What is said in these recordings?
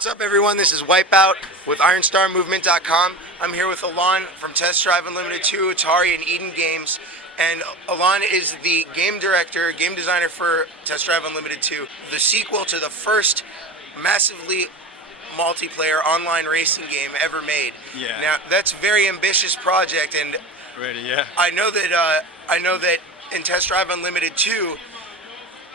What's up, everyone? This is Wipeout with IronStarMovement.com. I'm here with Alain from Test Drive Unlimited 2, Atari, and Eden Games. And Alain is the game director, game designer for Test Drive Unlimited 2, the sequel to the first massively multiplayer online racing game ever made. Yeah. Now, that's a very ambitious project, and Really, yeah. I know that in Test Drive Unlimited 2,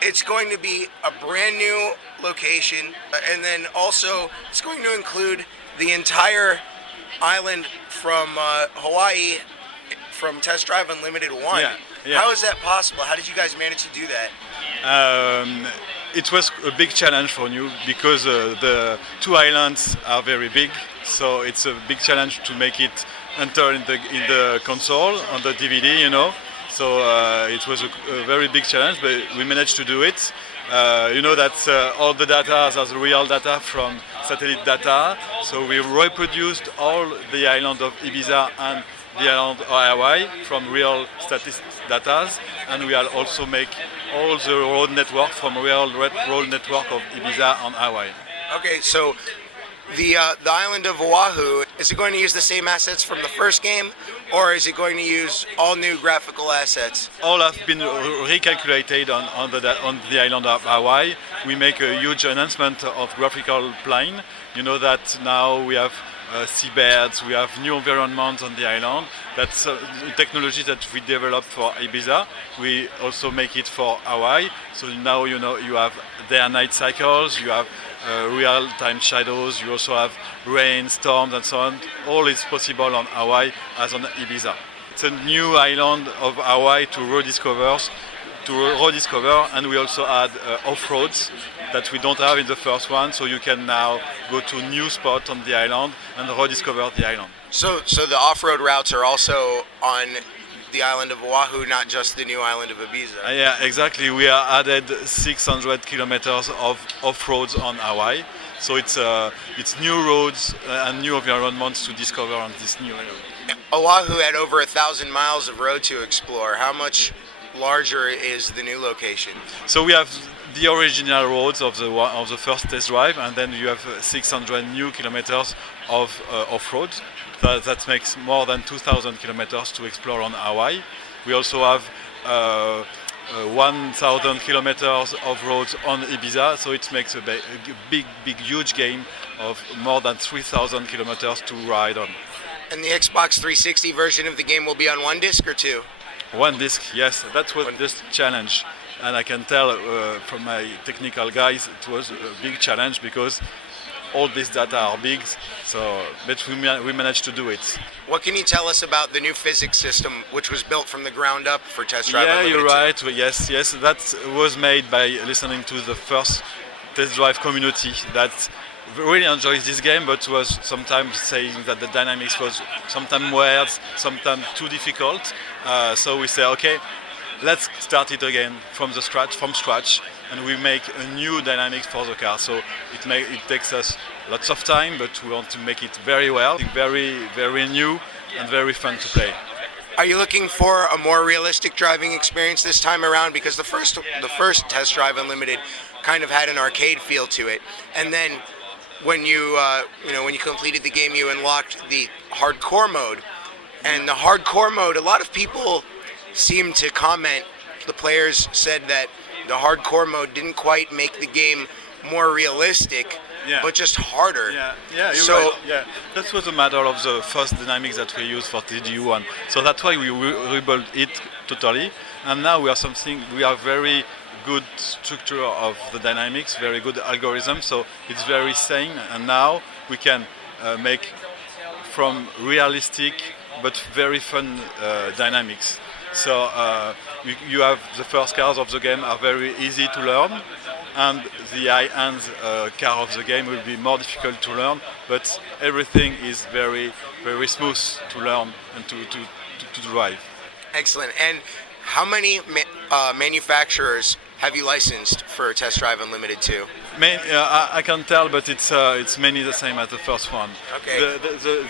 it's going to be a brand new location, and then also it's going to include the entire island from Hawaii, from Test Drive Unlimited 1. Yeah. How is that possible? How did you guys manage to do that? It was a big challenge for you because the two islands are very big, so it's a big challenge to make it enter in the console on the DVD, you know. So it was a very big challenge, but we managed to do it. You know that all the data are real data from satellite data, so we reproduced all the island of Ibiza and the island of Hawaii from real statistics data, and we will also make all the road network from real road network of Ibiza and Hawaii. Okay, so the island of Oahu, is it going to use the same assets from the first game, or is it going to use all new graphical assets? All have been recalculated on the island of Hawaii. We make a huge enhancement of graphical plane. You know that now we have seabeds, we have new environments on the island. That's technology that we developed for Ibiza. We also make it for Hawaii. So now you know you have day and night cycles, you have real-time shadows, you also have rain, storms and so on. All is possible on Hawaii as on Ibiza. It's a new island of Hawaii to rediscover, and we also add off-roads that we don't have in the first one, so you can now go to new spots on the island and rediscover the island. So the off-road routes are also on the island of Oahu, not just the new island of Ibiza. Yeah, exactly. We are added 600 kilometers of off-roads on Hawaii, so it's new roads and new environments to discover on this new island. Oahu had over 1,000 miles of road to explore. How much larger is the new location? So we have the original roads of the first test drive, and then you have 600 new kilometers of off-road. That makes more than 2,000 kilometers to explore on Hawaii. We also have 1,000 kilometers of roads on Ibiza, so it makes a big, huge game of more than 3,000 kilometers to ride on. And the Xbox 360 version of the game will be on one disc or two? One disc, yes. That was this challenge. And I can tell from my technical guys it was a big challenge because all these data are big, but we managed to do it. What can you tell us about the new physics system, which was built from the ground up for Test Drive Yeah, Unlimited you're right. Yes. That was made by listening to the first Test Drive community that really enjoys this game, but was sometimes saying that the dynamics was sometimes weird, sometimes too difficult. So we say, okay, let's start it again from scratch, and we make a new dynamics for the car. So it takes us lots of time, but we want to make it very well, very, very new and very fun to play. Are you looking for a more realistic driving experience this time around? Because the first Test Drive Unlimited kind of had an arcade feel to it, and then when you completed the game, you unlocked the hardcore mode, and the hardcore mode, a lot of people seem to comment, the players said that the hardcore mode didn't quite make the game more realistic, but just harder. Yeah, you're right. Yeah, that was a matter of the first dynamics that we used for TGU1. So that's why we rebuilt it totally, and now we are very good structure of the dynamics, very good algorithm, so it's very sane, and now we can make from realistic but very fun dynamics. So you have the first cars of the game are very easy to learn, and the high-end car of the game will be more difficult to learn, but everything is very, very smooth to learn and to drive. Excellent. And how many manufacturers have you licensed for Test Drive Unlimited 2? I can tell, but it's mainly the same as the first one. Okay.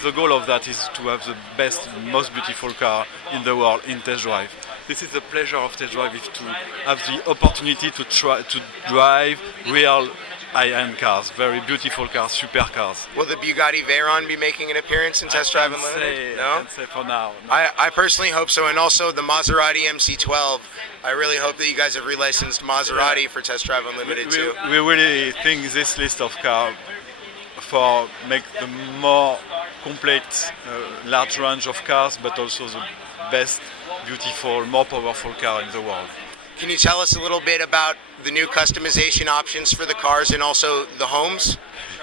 The goal of that is to have the best, most beautiful car in the world in Test Drive. This is the pleasure of Test Drive, is to have the opportunity to try to drive real high-end cars, very beautiful cars, super cars. Will the Bugatti Veyron be making an appearance in Test Drive Unlimited? I can say for now. No. I personally hope so, and also the Maserati MC12. I really hope that you guys have relicensed Maserati for Test Drive Unlimited too. We really think this list of cars for make the more complete, large range of cars, but also the best, beautiful, more powerful car in the world. Can you tell us a little bit about the new customization options for the cars and also the homes?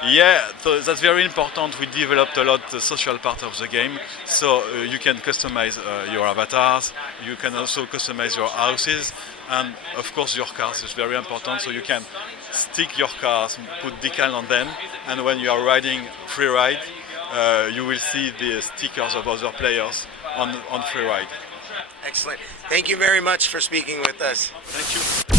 Yeah, so that's very important. We developed a lot the social part of the game, so you can customize your avatars, you can also customize your houses, and of course your cars is very important, so you can stick your cars, put decal on them, and when you are riding free ride, you will see the stickers of other players on free ride. Excellent. Thank you very much for speaking with us. Thank you.